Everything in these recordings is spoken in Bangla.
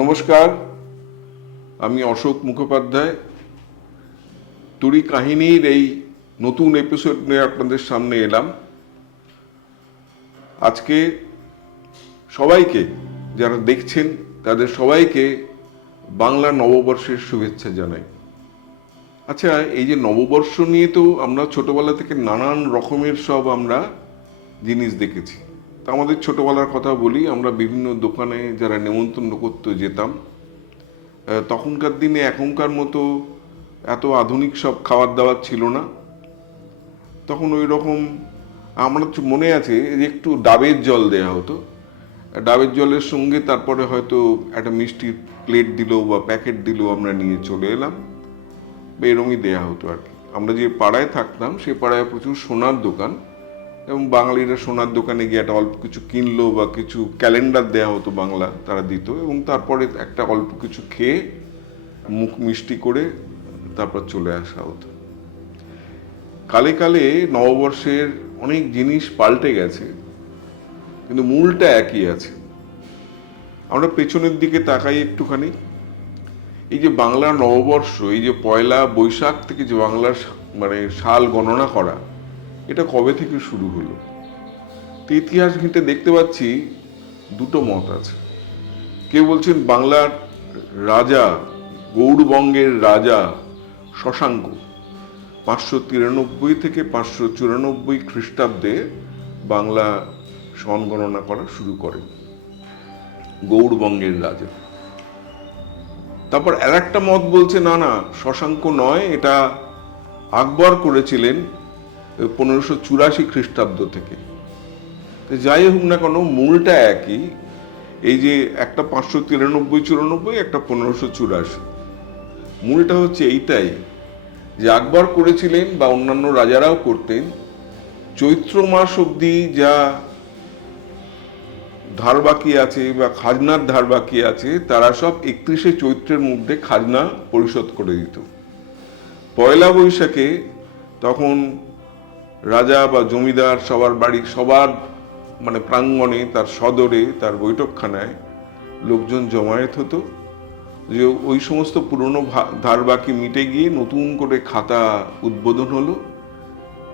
নমস্কার, আমি অশোক মুখোপাধ্যায়। তুরি কাহিনীর এই নতুন এপিসোড নিয়ে আপনাদের সামনে এলাম। আজকে সবাইকে, যারা দেখছেন তাদের সবাইকে বাংলা নববর্ষের শুভেচ্ছা জানাই। আচ্ছা, এই যে নববর্ষ নিয়ে তো আমরা ছোটবেলা থেকে নানান রকমের সব আমরা জিনিস দেখেছি। তা আমাদের ছোটবেলার কথা বলি, আমরা বিভিন্ন দোকানে যারা নেমন্তন্ন করতে যেতাম, তখনকার দিনে এখনকার মতো এত আধুনিক সব খাবার দাবার ছিল না। তখন ওই রকম আমার মনে আছে যে একটু ডাবের জল দেয়া হতো। ডাবের জলের সঙ্গে তারপরে হয়তো একটা মিষ্টির প্লেট দিল বা প্যাকেট দিল, আমরা নিয়ে চলে এলাম, বা এরমই দেওয়া হতো আর কি। আমরা যে পাড়ায় থাকতাম সেই পাড়ায় প্রচুর সোনার দোকান, এবং বাঙালিরা সোনার দোকানে গিয়ে একটা অল্প কিছু কিনলো বা কিছু ক্যালেন্ডার দেওয়া হতো বাংলা, তারা দিত, এবং তারপরে একটা অল্প কিছু খেয়ে মুখ মিষ্টি করে তারপর চলে আসা হতো। কালে কালে নববর্ষের অনেক জিনিস পাল্টে গেছে, কিন্তু মূলটা একই আছে। আমরা পেছনের দিকে তাকাই একটুখানি। এই যে বাংলা নববর্ষ, এই যে পয়লা বৈশাখ থেকে যে বাংলার সাল গণনা করা, এটা কবে থেকে শুরু হলো? তো ইতিহাস ঘেঁটে দেখতে পাচ্ছি দুটো মত আছে। কেউ বলছেন বাংলার রাজা, গৌড়বঙ্গের রাজা শশাঙ্ক 593 থেকে 594 খ্রিস্টাব্দে বাংলা সন গণনা করা শুরু করেন, গৌড়বঙ্গের রাজা। তারপর আর একটা মত বলছে না না, শশাঙ্ক নয়, এটা আকবর করেছিলেন 1584 খ্রিস্টাব্দ থেকে। যাই হোক না কেন, মূলটা একই। এই যে একটা 593-94, একটা 1584, মূলটা হচ্ছে এইটাই যে আকবর করেছিলেন বা অন্যান্য রাজারাও করতেন, চৈত্র মাস অবধি যা ধার বাকি আছে বা খাজনার ধার বাকি আছে, তারা সব 31শে চৈত্রের মধ্যে খাজনা পরিশোধ করে দিত। পয়লা বৈশাখে তখন রাজা বা জমিদার সবার বাড়ি, সবার প্রাঙ্গণে, তার সদরে, তার বৈঠকখানায় লোকজন জমায়েত হতো, যে ওই সমস্ত পুরনো ধার বাকি মিটে গিয়ে নতুন করে খাতা উদ্বোধন হলো,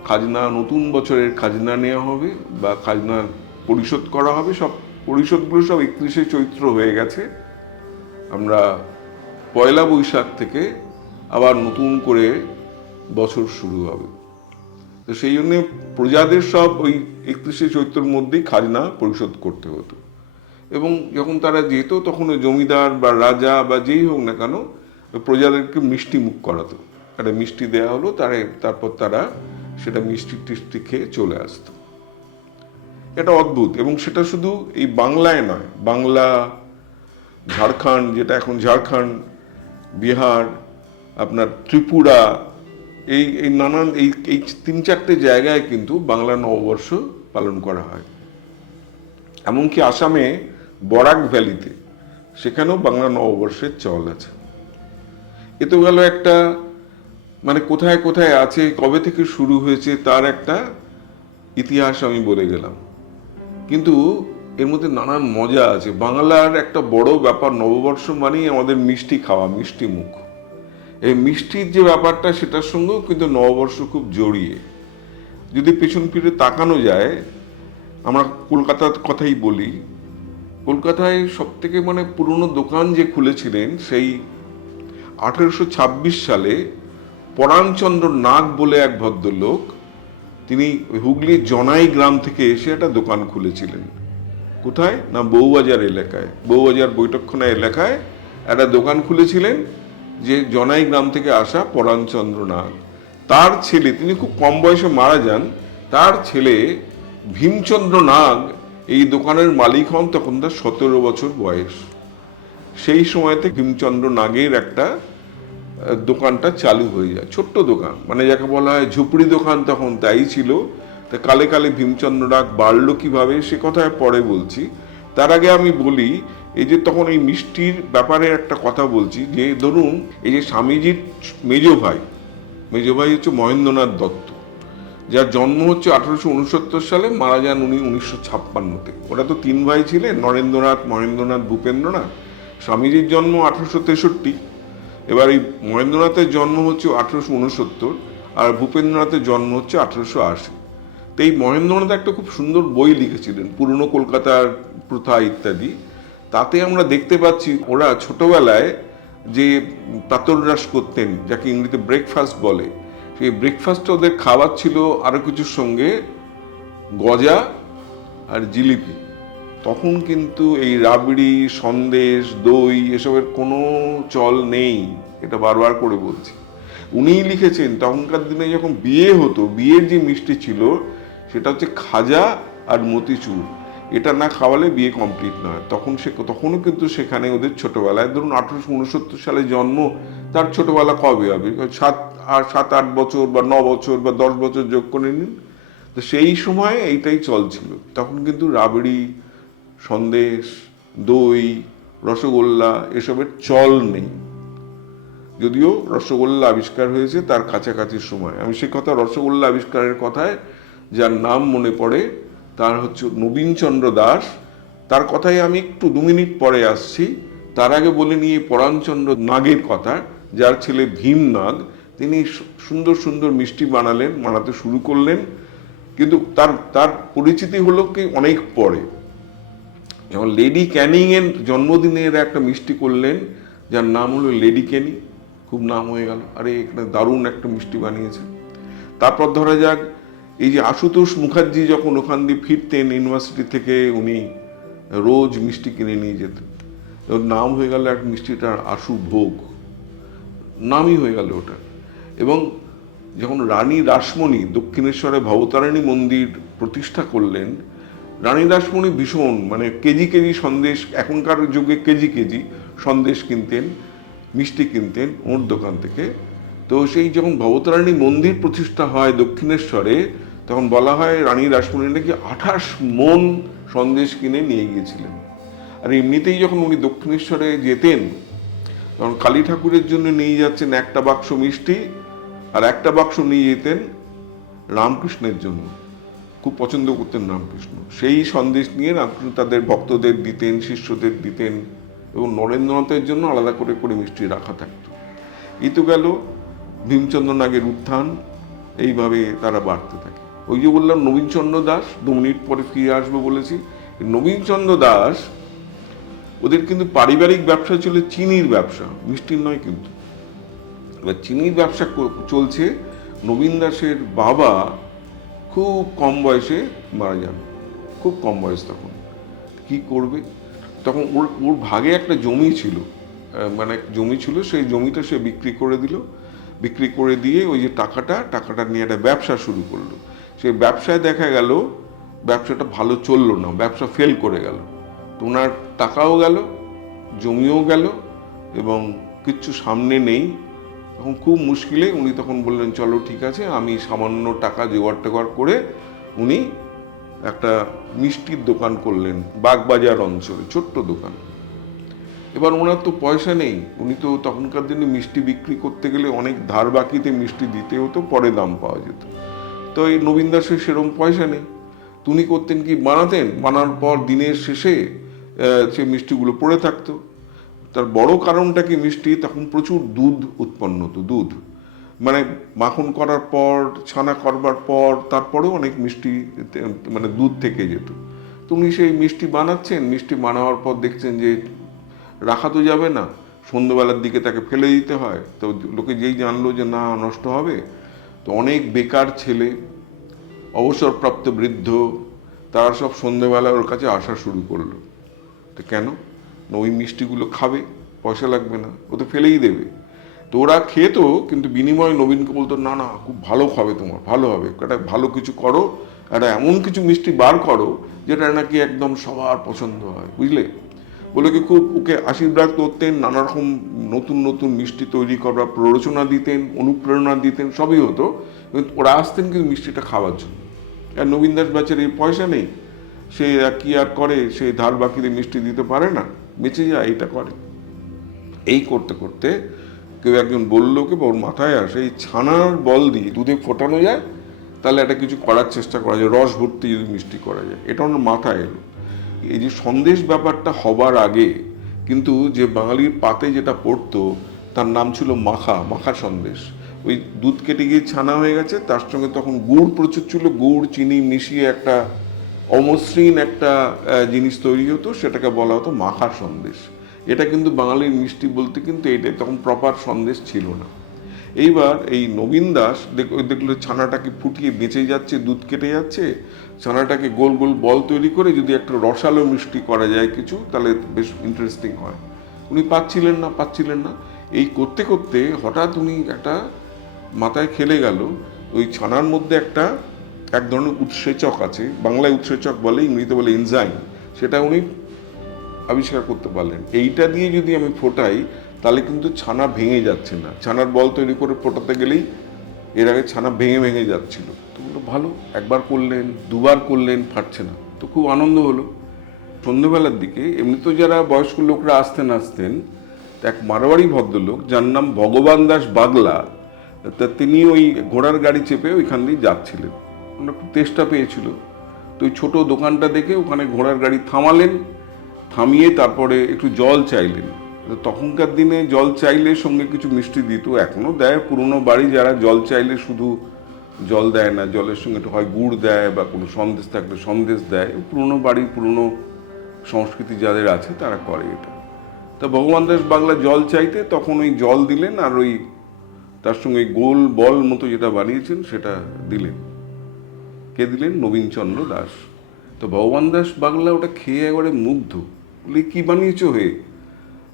খাজনা, নতুন বছরের খাজনা নেওয়া হবে বা খাজনা পরিশোধ করা হবে। সব পরিশোধগুলো সব 31শে চৈত্র হয়ে গেছে। আমরা পয়লা বৈশাখ থেকে আবার নতুন করে বছর শুরু হবে। তো সেই জন্যে প্রজাদের সব ওই 31শে চৈত্রের মধ্যেই খাজনা পরিশোধ করতে হতো, এবং যখন তারা যেত তখন ওই জমিদার বা রাজা বা যেই হোক না কেন, প্রজাদেরকে মিষ্টি মুখ করাতো। একটা মিষ্টি দেয়া হলো, তারপর তারা সেটা মিষ্টি টিষ্টি খেয়ে চলে আসতো। এটা অদ্ভুত, এবং সেটা শুধু এই বাংলায় নয়, বাংলা, ঝাড়খণ্ড, যেটা এখন ঝাড়খণ্ড, বিহার, আপনার ত্রিপুরা, এই এই নানান এই 3-4টে জায়গায় কিন্তু বাংলা নববর্ষ পালন করা হয়। এমনকি আসামে বরাক ভ্যালিতে, সেখানেও বাংলা নববর্ষের চল আছে। এ তো গেল একটা, কোথায় কোথায় আছে, কবে থেকে শুরু হয়েছে তার একটা ইতিহাস আমি বলে গেলাম। কিন্তু এর মধ্যে নানান মজা আছে। বাংলার একটা বড় ব্যাপার নববর্ষ মানেই আমাদের মিষ্টি খাওয়া, মিষ্টি মুখ। এই মিষ্টির যে ব্যাপারটা, সেটার সঙ্গেও কিন্তু নববর্ষ খুব জড়িয়ে। যদি পেছন ফিরে তাকানো যায়, আমরা কলকাতার কথাই বলি, কলকাতায় সব থেকে পুরনো দোকান যে খুলেছিলেন সেই 1826 সালে পরাণচন্দ্র নাগ বলে এক ভদ্রলোক, তিনি হুগলির জনাই গ্রাম থেকে এসে একটা দোকান খুলেছিলেন। কোথায় না, বউবাজার এলাকায়, বউবাজার বৈঠকখানা এলাকায় একটা দোকান খুলেছিলেন, যে জনাই গ্রাম থেকে আসা পরাণচন্দ্র নাগ। তার ছেলে, তিনি খুব কম বয়সে মারা যান, তার ছেলে ভীমচন্দ্র নাগ এই দোকানের মালিক হন। তখন তার 17 বছর বয়স। সেই সময়তে ভীমচন্দ্র নাগের একটা দোকানটা চালু হয়ে যায়, ছোট্ট দোকান, যাকে বলা হয় ঝুপড়ি দোকান, তখন তাই ছিল। তা কালে কালে ভীমচন্দ্র নাগ বাড়লো কিভাবে, সে কথা পরে বলছি। তার আগে আমি বলি, এই যে তখন এই মিষ্টির ব্যাপারে একটা কথা বলছি, যে ধরুন এই যে স্বামীজির মেজো ভাই হচ্ছে মহেন্দ্রনাথ দত্ত, যার জন্ম হচ্ছে 1869 সালে, মারা যান উনি 1956-তে। ওরা তো 3 ভাই ছিলেন, নরেন্দ্রনাথ, মহেন্দ্রনাথ, ভূপেন্দ্রনাথ। স্বামীজির জন্ম 1863, এবার এই মহেন্দ্রনাথের জন্ম হচ্ছে 1869, আর ভূপেন্দ্রনাথের জন্ম হচ্ছে 1880। তো এই মহেন্দ্রনাথ একটা খুব সুন্দর বই লিখেছিলেন, পুরনো কলকাতার প্রথা ইত্যাদি। তাতে আমরা দেখতে পাচ্ছি ওরা ছোটবেলায় যে প্রাতরাশ করতেন, যাকে ইংরেজিতে ব্রেকফাস্ট বলে, সেই ব্রেকফাস্টটা ওদের খাবার ছিল আরও কিছুর সঙ্গে গজা আর জিলিপি। তখন কিন্তু এই রাবড়ি, সন্দেশ, দই এসবের কোনো চল নেই, এটা বারবার করে বলছি। উনিই লিখেছেন তখনকার দিনে যখন বিয়ে হতো, বিয়ের যে মিষ্টি ছিল সেটা হচ্ছে খাজা আর মতিচুর। এটা না খাওয়ালে বিয়ে কমপ্লিট নয়। তখনও কিন্তু সেখানে ওদের ছোটবেলায়, ধরুন 1869 সালে জন্ম, তার ছোটবেলা কবে হবে? 7-8 বছর বা 9 বছর বা 10 বছর যোগ করে নিন। তো সেই সময় এইটাই চলছিল। তখন কিন্তু রাবড়ি, সন্দেশ, দই, রসগোল্লা এসবের চল নেই। যদিও রসগোল্লা আবিষ্কার হয়েছে তার কাছাকাছি সময়। আমি সে কথা, রসগোল্লা আবিষ্কারের কথায় যার নাম মনে পড়ে তার হচ্ছে নবীনচন্দ্র দাস। তার কথায় আমি একটু 2 মিনিট পরে আসছি। তার আগে বলে নিয়ে পরাণচন্দ্র নাগের কথা, যার ছেলে ভীম নাগ। তিনি সুন্দর সুন্দর মিষ্টি বানাতে শুরু করলেন, কিন্তু তার পরিচিতি হলো কি অনেক পরে। যেমন লেডি ক্যানিং এর জন্মদিনের একটা মিষ্টি করলেন, যার নাম হলো লেডি ক্যানি। খুব নাম হয়ে গেল, আরে একটা দারুণ একটা মিষ্টি বানিয়েছে। তারপর ধরা যাক এই যে আশুতোষ মুখার্জি যখন ওখান দিয়ে ফিরতেন ইউনিভার্সিটি থেকে, উনি রোজ মিষ্টি কিনে নিয়ে যেতেন। ওর নাম হয়ে গেল এক মিষ্টিটার আশু ভোগ, নামই হয়ে গেল ওটা। এবং যখন রানী রাসমণি দক্ষিণেশ্বরে ভবতারিণী মন্দির প্রতিষ্ঠা করলেন, রানী রাসমণি ভীষণ কেজি কেজি সন্দেশ, এখনকার যুগে কেজি কেজি সন্দেশ কিনতেন, মিষ্টি কিনতেন ওর দোকান থেকে। তো সেই যখন ভবতারিণী মন্দির প্রতিষ্ঠা হয় দক্ষিণেশ্বরে, তখন বলা হয় রানী রাসমণি নাকি 28 মণ সন্দেশ কিনে নিয়ে গিয়েছিলেন। আর এমনিতেই যখন উনি দক্ষিণেশ্বরে যেতেন, তখন কালী ঠাকুরের জন্য নিয়ে যাচ্ছেন একটা বাক্স মিষ্টি, আর একটা বাক্স নিয়ে যেতেন রামকৃষ্ণের জন্য। খুব পছন্দ করতেন রামকৃষ্ণ। সেই সন্দেশ নিয়ে রামকৃষ্ণ তাদের ভক্তদের দিতেন, শিষ্যদের দিতেন, এবং নরেন্দ্রনাথের জন্য আলাদা করে করে মিষ্টি রাখা থাকতো। এই তো গেল ভীমচন্দ্র নাগের উত্থান। এইভাবে তারা বাড়তে থাকে। ওই যে বললাম নবীনচন্দ্র দাস, 2 মিনিট পরে ফিরে আসবো বলেছি। নবীনচন্দ্র দাস, ওদের কিন্তু পারিবারিক ব্যবসা ছিল চিনির ব্যবসা, মিষ্টির নয় কিন্তু। এবার চিনির ব্যবসা চলছে। নবীন দাসের বাবা খুব কম বয়সে মারা যান, খুব কম বয়স। তখন কি করবে? তখন ওর ভাগে একটা জমি ছিল, জমি ছিল, সেই জমিটা সে বিক্রি করে দিল। বিক্রি করে দিয়ে ওই যে টাকাটা নিয়ে একটা ব্যবসা শুরু করলো। সেই ব্যবসায় দেখা গেল ব্যবসাটা ভালো চললো না, ব্যবসা ফেল করে গেল। তো ওনার টাকাও গেল, জমিও গেল, এবং কিচ্ছু সামনে নেই। তখন খুব মুশকিলে উনি তখন বললেন, চলো ঠিক আছে, আমি সামান্য টাকা জোগাড় করে উনি একটা মিষ্টির দোকান করলেন বাগবাজার অঞ্চলে, ছোট্ট দোকান। এবার ওনার তো পয়সা নেই, উনি তো তখনকার দিনে মিষ্টি বিক্রি করতে গেলে অনেক ধার বাকিতে মিষ্টি দিতে হতো, পরে দাম পাওয়া যেত। তো এই নবীন দাসের সেরকম পয়সা নেই। উনি করতেন কি, বানানোর পর দিনের শেষে সে মিষ্টিগুলো পড়ে থাকতো। তার বড় কারণটা কি, মিষ্টি তখন প্রচুর দুধ উৎপন্ন হতো। দুধ মাখন করার পর, ছানা করবার পর, তারপরেও অনেক মিষ্টি দুধ থেকে যেত। তো উনি সেই মিষ্টি বানাচ্ছেন, মিষ্টি বানাবার পর দেখছেন যে রাখা তো যাবে না, সন্ধ্যেবেলার দিকে তাকে ফেলে দিতে হয়। তো লোকে যেই জানলো যে না, নষ্ট হবে, তো অনেক বেকার ছেলে, অবসরপ্রাপ্ত বৃদ্ধ, তারা সব সন্ধ্যেবেলা ওর কাছে আসা শুরু করলো। তো কেন? ওই মিষ্টিগুলো খাবে, পয়সা লাগবে না, ও তো ফেলেই দেবে। তো ওরা খেত, কিন্তু বিনিময়ে নবীনকে বলতো, না না, খুব ভালো খাবে, তোমার ভালো হবে, একটা ভালো কিছু করো, একটা এমন কিছু মিষ্টি বার করো যেটা নাকি একদম সবার পছন্দ হয়, বুঝলে? বলে কি খুব ওকে আশীর্বাদ করতেন, নানা রকম নতুন নতুন মিষ্টি তৈরি করার প্ররোচনা দিতেন, অনুপ্রেরণা দিতেন, সবই হতো। ওরা আসতেন কিন্তু মিষ্টিটা খাওয়ার জন্য। আর নবীন দাস বেচার এই পয়সা নেই, সে কি আর করে, সে ধার বাকিতে মিষ্টি দিতে পারে না, বেঁচে যায়, এইটা করে। এই করতে করতে কেউ একজন বললো কি, ওর মাথায় আসে এই ছানার বল দিয়ে দুধে ফোটানো যায়, তাহলে একটা কিছু করার চেষ্টা করা যায়, রস ভর্তি যদি মিষ্টি করা যায়। এটা ওনার মাথায় এলো। এই যে সন্দেশ ব্যাপারটা হবার আগে কিন্তু যে বাঙালির পাতে যেটা পড়তো তার নাম ছিল মাখা, মাখা সন্দেশ। ওই দুধ কেটে গিয়ে ছানা হয়ে গেছে, তার সঙ্গে তখন গুড় প্রচুর ছিল, গুড় চিনি মিশিয়ে একটা অমসৃণ একটা জিনিস তৈরি হতো, সেটাকে বলা হতো মাখা সন্দেশ। এটা কিন্তু বাঙালির মিষ্টি বলতে কিন্তু এইটাই, তখন প্রপার সন্দেশ ছিল না। এইবার এই নবীন দাস দেখলো ছানাটাকে ফুটিয়ে বেঁচে যাচ্ছে, দুধ কেটে যাচ্ছে, ছানাটাকে গোল গোল বল তৈরি করে যদি একটা রসালো মিষ্টি করা যায় কিছু, তাহলে বেশ ইন্টারেস্টিং হয়। উনি পাচ্ছিলেন না। এই করতে করতে হঠাৎ উনি একটা মাথায় খেলে গেল, ওই ছানার মধ্যে এক ধরনের উৎসেচক আছে, বাংলায় উৎসেচক বলে, ইংরেজিতে বলে এনজাইম, সেটা উনি আবিষ্কার করতে পারলেন। এইটা দিয়ে যদি আমি ফোটাই তাহলে কিন্তু ছানা ভেঙে যাচ্ছে না। ছানার বল তৈরি করে ফোটাতে গেলেই এর আগে ছানা ভেঙে ভেঙে যাচ্ছিল। তো বললো ভালো, একবার করলেন, দুবার করলেন, ফাটছে না, তো খুব আনন্দ হলো। সন্ধ্যেবেলার দিকে এমনি তো যারা বয়স্ক লোকরা আসতেন, এক মারোয়াড়ি ভদ্রলোক যার নাম ভগবান দাস বাগলা, তা তিনি ওই ঘোড়ার গাড়ি চেপে ওইখান দিয়ে যাচ্ছিলেন। ওনার একটু তেষ্টা পেয়েছিল, তো ওই ছোটো দোকানটা দেখে ওখানে ঘোড়ার গাড়ি থামালেন, থামিয়ে তারপরে একটু জল চাইলেন। তখনকার দিনে জল চাইলে সঙ্গে কিছু মিষ্টি দিত, এখনও দেয়। পুরনো বাড়ি যারা জল চাইলে শুধু জল দেয় না, জলের সঙ্গে একটু হয় গুড় দেয় বা কোনো সন্দেশ থাকলে সন্দেশ দেয়। পুরনো বাড়ি, পুরনো সংস্কৃতি যাদের আছে তারা করে এটা। তা ভগবান দাস বাংলা জল চাইতে তখন ওই জল দিলেন, আর ওই তার সঙ্গে গোল বল মতো যেটা বানিয়েছেন সেটা দিলেন। কে দিলেন? নবীনচন্দ্র দাস। তো ভগবান দাস বাংলা ওটা খেয়ে একবারে মুগ্ধ, বলে কি বানিয়েছো হে?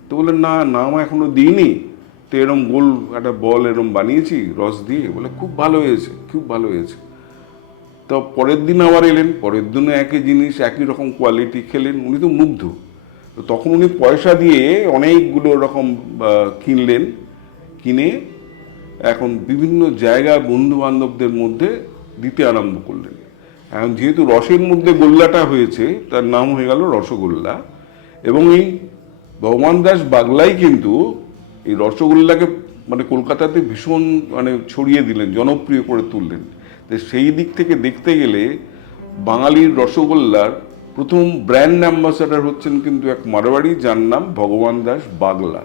তো বললেন না, নাম এখনো দিইনি, তো এরম গোল একটা বল এরম বানিয়েছি রস দিয়ে। বলে খুব ভালো হয়েছে, খুব ভালো হয়েছে। তো পরের দিন আবার এলেন, পরের দিনও একই জিনিস, একই রকম কোয়ালিটি খেলেন, উনি তো মুগ্ধ। তো তখন উনি পয়সা দিয়ে অনেকগুলো রকম কিনলেন, কিনে এখন বিভিন্ন জায়গায় বন্ধু বান্ধবদের মধ্যে দিতে আরম্ভ করলেন। এখন যেহেতু রসের মধ্যে গোল্লাটা হয়েছে, তার নাম হয়ে গেল রসগোল্লা। এবং এই ভগবান দাস বাগলাই কিন্তু এই রসগোল্লাকে মানে কলকাতাতে ভীষণ মানে ছড়িয়ে দিলেন, জনপ্রিয় করে তুললেন। তো সেই দিক থেকে দেখতে গেলে বাঙালির রসগোল্লার প্রথম ব্র্যান্ড অ্যাম্বাসাডার হচ্ছেন কিন্তু এক মারোয়াড়ি, যার নাম ভগবান দাস বাগলা।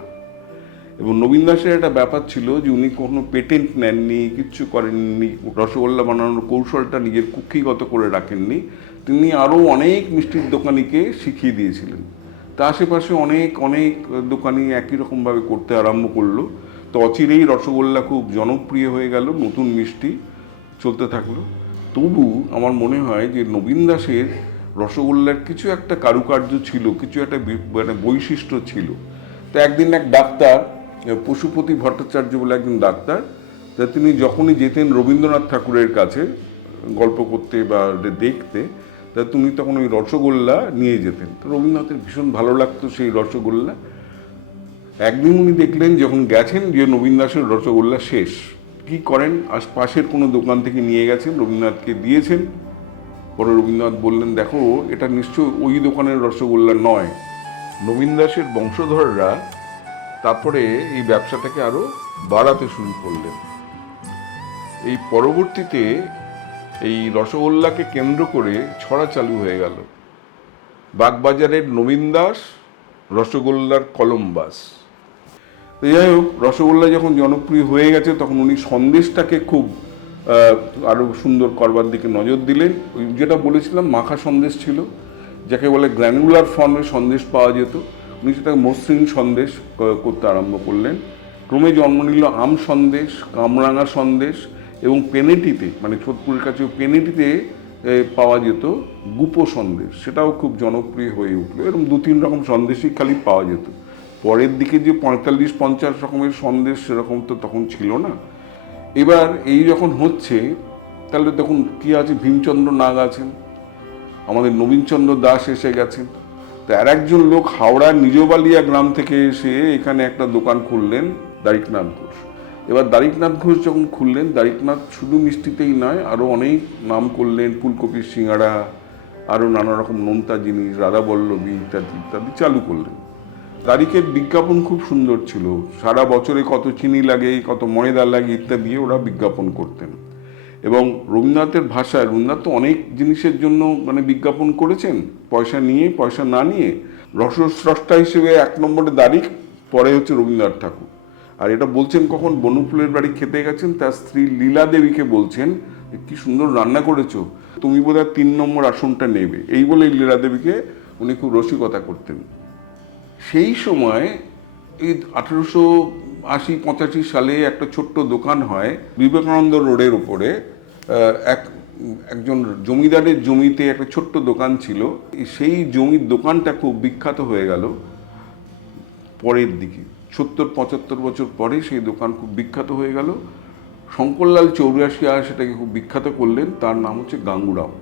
এবং নবীন দাসের একটা ব্যাপার ছিল যে উনি কোনো পেটেন্ট নেননি, কিচ্ছু করেননি, রসগোল্লা বানানোর কৌশলটা নিজের কুক্ষিগত করে রাখেননি। তিনি আরও অনেক মিষ্টির দোকানিকে শিখিয়ে দিয়েছিলেন। তা আশেপাশে অনেক অনেক দোকানি একই রকমভাবে করতে আরম্ভ করলো। তো অচিরেই রসগোল্লা খুব জনপ্রিয় হয়ে গেল, নতুন মিষ্টি চলতে থাকলো। তবু আমার মনে হয় যে নবীন দাসের রসগোল্লার কিছু একটা কারুকার্য ছিল, কিছু একটা মানে বৈশিষ্ট্য ছিল। তো একদিন এক ডাক্তার, পশুপতি ভট্টাচার্য বলে একজন ডাক্তার, তা তিনি যখনই যেতেন রবীন্দ্রনাথ ঠাকুরের কাছে গল্প করতে বা দেখতে, তা তুমি তখন ওই রসগোল্লা নিয়ে যেতেন। তো রবীন্দ্রনাথের ভীষণ ভালো লাগতো সেই রসগোল্লা। একদিন উনি দেখলেন যখন গেছেন যে নবীন দাসের রসগোল্লা শেষ। কি করেন, পাশের কোনো দোকান থেকে নিয়ে গেছেন, রবীন্দ্রনাথকে দিয়েছেন। পরে রবীন্দ্রনাথ বললেন, দেখো এটা নিশ্চয় ওই দোকানের রসগোল্লা নয়। নবীন দাসের বংশধররা তারপরে এই ব্যবসাটাকে আরও বাড়াতে শুরু করলেন। এই পরবর্তীতে এই রসগোল্লাকে কেন্দ্র করে ছড়া চালু হয়ে গেল, বাগবাজারের নবীন দাস রসগোল্লার কলম্বাস। তো যাই হোক, রসগোল্লা যখন জনপ্রিয় হয়ে গেছে তখন উনি সন্দেশটাকে খুব আরও সুন্দর করবার দিকে নজর দিলেন। ওই যেটা বলেছিলাম মাখা সন্দেশ ছিল, যাকে বলে গ্র্যানুলার ফর্মে সন্দেশ পাওয়া যেত, উনি সেটাকে মসৃণ সন্দেশ করতে আরম্ভ করলেন। ক্রমে জন্ম নিল আম সন্দেশ, কামরাঙা সন্দেশ, এবং পেনেটিতে মানে সোদপুরের কাছে পেনেটিতে পাওয়া যেত গুপো সন্দেশ, সেটাও খুব জনপ্রিয় হয়ে উঠলো। এরকম 2-3 রকম সন্দেশই খালি পাওয়া যেত। পরের দিকে যে 45-50 রকমের সন্দেশ সেরকম তো তখন ছিল না। এবার এই যখন হচ্ছে, তাহলে তখন কি আছে, ভীমচন্দ্র নাগ আছেন, আমাদের নবীনচন্দ্র দাস এসে গেছেন। তো আর একজন লোক হাওড়ার নিজবালিয়া গ্রাম থেকে এসে এখানে একটা দোকান খুললেন, দ্বারিকনাথ ঘোষ। এবার দ্বারিকনাথ ঘোষ যখন খুললেন, দ্বারিকনাথ শুধু মিষ্টিতেই নয়, আরও অনেক নাম করলেন, ফুলকপির সিঙ্গাড়া, আরও নানা রকম নোনতা জিনিস, রাধাবল্লভী ইত্যাদি ইত্যাদি চালু করলেন। তারিখের বিজ্ঞাপন খুব সুন্দর ছিল, সারা বছরে কত চিনি লাগে, কত ময়দা লাগে ইত্যাদি ওরা বিজ্ঞাপন করতেন। এবং রবীন্দ্রনাথের ভাষায়, রবীন্দ্রনাথ তো অনেক জিনিসের জন্য মানে বিজ্ঞাপন করেছেন, পয়সা নিয়ে পয়সা না নিয়ে। রসস্রষ্টা হিসেবে 1 নম্বরে দাঁড়িয়ে, পরে হচ্ছে রবীন্দ্রনাথ ঠাকুর। আর এটা বলছেন কখন, বনফুলের বাড়ি খেতে গেছেন, তার স্ত্রী লীলা দেবীকে বলছেন কি সুন্দর রান্না করেছো, তুমি বোধহয় 3 নম্বর আসনটা নেবে, এই বলে লীলা দেবীকে উনি খুব রসিকতা করতেন। সেই সময় এই 1880-85 সালে একটা ছোট্ট দোকান হয় বিবেকানন্দ রোডের উপরে। একজন জমিদারের জমিতে একটা ছোট্ট দোকান ছিল, সেই জমির দোকানটা খুব বিখ্যাত হয়ে গেল পরের দিকে। 70-75 বছর পরে সেই দোকান খুব বিখ্যাত হয়ে গেল। শঙ্করলাল চৌরাশিয়া সেটাকে খুব বিখ্যাত করলেন, তার নাম হচ্ছে গাঙ্গুরাম।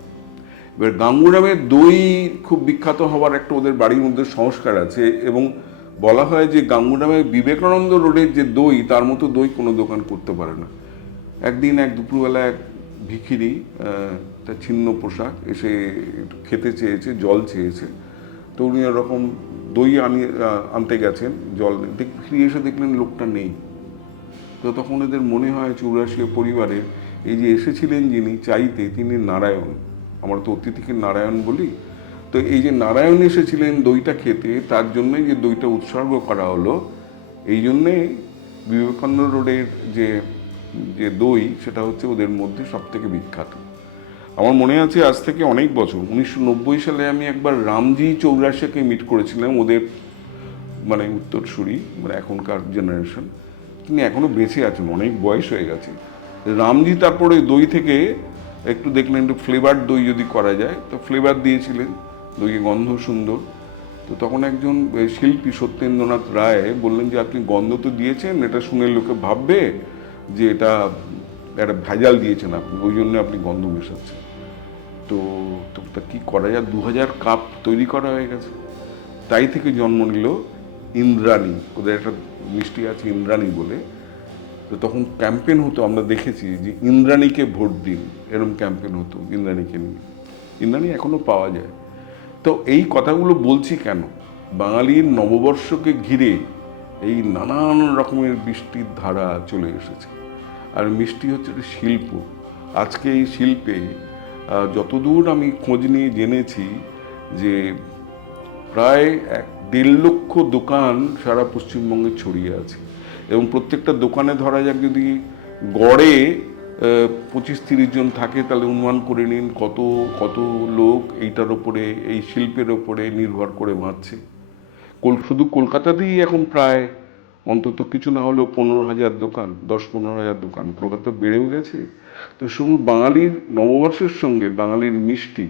এবার গাঙ্গুরামের দই খুব বিখ্যাত হওয়ার একটা ওদের বাড়ির মধ্যে সংস্কার আছে, এবং বলা হয় যে গাঙ্গুরামের বিবেকানন্দ রোডের যে দই, তার মতো দই কোনো দোকান করতে পারে না। একদিন দুপুরবেলা এক ভিখিরি, তার ছিন্ন পোশাক, এসে খেতে চেয়েছে, জল চেয়েছে। তো উনি এরকম দই আনতে গেছেন, জল ফিরে এসে দেখলেন লোকটা নেই। তো তখন এদের মনে হয় চৌরাশিয়া পরিবারের এই যে এসেছিলেন যিনি চাইতে, তিনি নারায়ণ। আমরা তো অতিথিকে নারায়ণ বলি। তো এই যে নারায়ণ এসেছিলেন দইটা খেতে, তার জন্যই যে দইটা উৎসর্গ করা হলো। এই জন্যে বিবেকানন্দ রোডের যে যে দই, সেটা হচ্ছে ওদের মধ্যে সব থেকে বিখ্যাত। আমার মনে আছে আজ থেকে অনেক বছর, 1990 সালে আমি একবার রামজি চৌরাশিয়াকে মিট করেছিলাম, ওদের মানে উত্তরসূরি, মানে এখনকার জেনারেশন। তিনি এখনো বেঁচে আছেন, অনেক বয়স হয়ে গেছে। রামজি তারপরে দই থেকে একটু দেখলেন একটু ফ্লেভার দই যদি করা যায়, তো ফ্লেভার দিয়েছিলেন, দইয়ে গন্ধ সুন্দর। তো তখন একজন শিল্পী সত্যেন্দ্রনাথ রায় বললেন যে আপনি গন্ধ তো দিয়েছেন, এটা শুনে লোকে ভাববে যে এটা একটা ভেজাল দিয়েছেন আপনি, ওই জন্য আপনি গন্ধ মেশাচ্ছেন। তো তা কী করা যায়, 2000 কাপ তৈরি করা হয়ে গেছে। তাই থেকে জন্ম নিল ইন্দ্রাণী। ওদের একটা মিষ্টি আছে ইন্দ্রাণী বলে। তো তখন ক্যাম্পেন হতো, আমরা দেখেছি যে ইন্দ্রাণীকে ভোট দিন, এরকম ক্যাম্পেন হতো ইন্দ্রাণীকে নিয়ে। ইন্দ্রাণী এখনো পাওয়া যায়। তো এই কথাগুলো বলছি কেন, বাঙালির নববর্ষকে ঘিরে এই নানান রকমের বৃষ্টির ধারা চলে এসেছে। আর মিষ্টি হচ্ছে একটা শিল্প। আজকে এই শিল্পে যতদূর আমি খোঁজ নিয়ে জেনেছি যে প্রায় 1.5 লক্ষ দোকান সারা পশ্চিমবঙ্গে ছড়িয়ে আছে, এবং প্রত্যেকটা দোকানে ধরা যাক যদি গড়ে 25-30 জন থাকে, তাহলে অনুমান করে নিন কত কত লোক এইটার ওপরে, এই শিল্পের ওপরে নির্ভর করে বাঁচছে। শুধু কলকাতাতেই এখন প্রায় অন্তত কিছু না হলেও 15,000 দোকান, 10-15,000 দোকান, কলকাতা বেড়েও গেছে। তো শুধু বাঙালির নববর্ষের সঙ্গে বাঙালির মিষ্টি,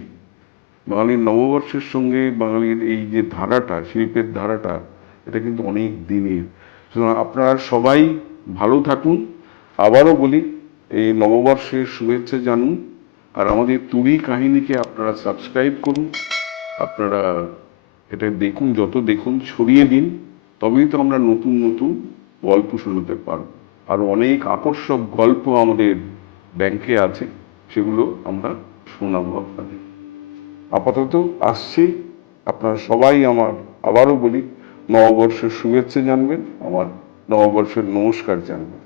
বাঙালির নববর্ষের সঙ্গে বাঙালির এই যে ধারাটা, শিল্পের ধারাটা, এটা কিন্তু অনেক দিনের। সুতরাং আপনারা সবাই ভালো থাকুন। আবারও বলি, এই নববর্ষের শুভেচ্ছা জানুন। আর আমাদের তুড়ি কাহিনীকে আপনারা সাবস্ক্রাইব করুন, আপনারা এটা দেখুন, যত দেখুন ছড়িয়ে দিন, তবেই তো আমরা নতুন নতুন গল্প শুনতে পারব। আর অনেক আকর্ষক গল্প আমাদের ব্যাংকে আছে, সেগুলো আমরা শোনাবো আপনাদের। আপাতত আসছি। আপনারা সবাই আমার, আবারও বলি, নববর্ষের শুভেচ্ছা জানবেন, আমার নববর্ষের নমস্কার জানবেন।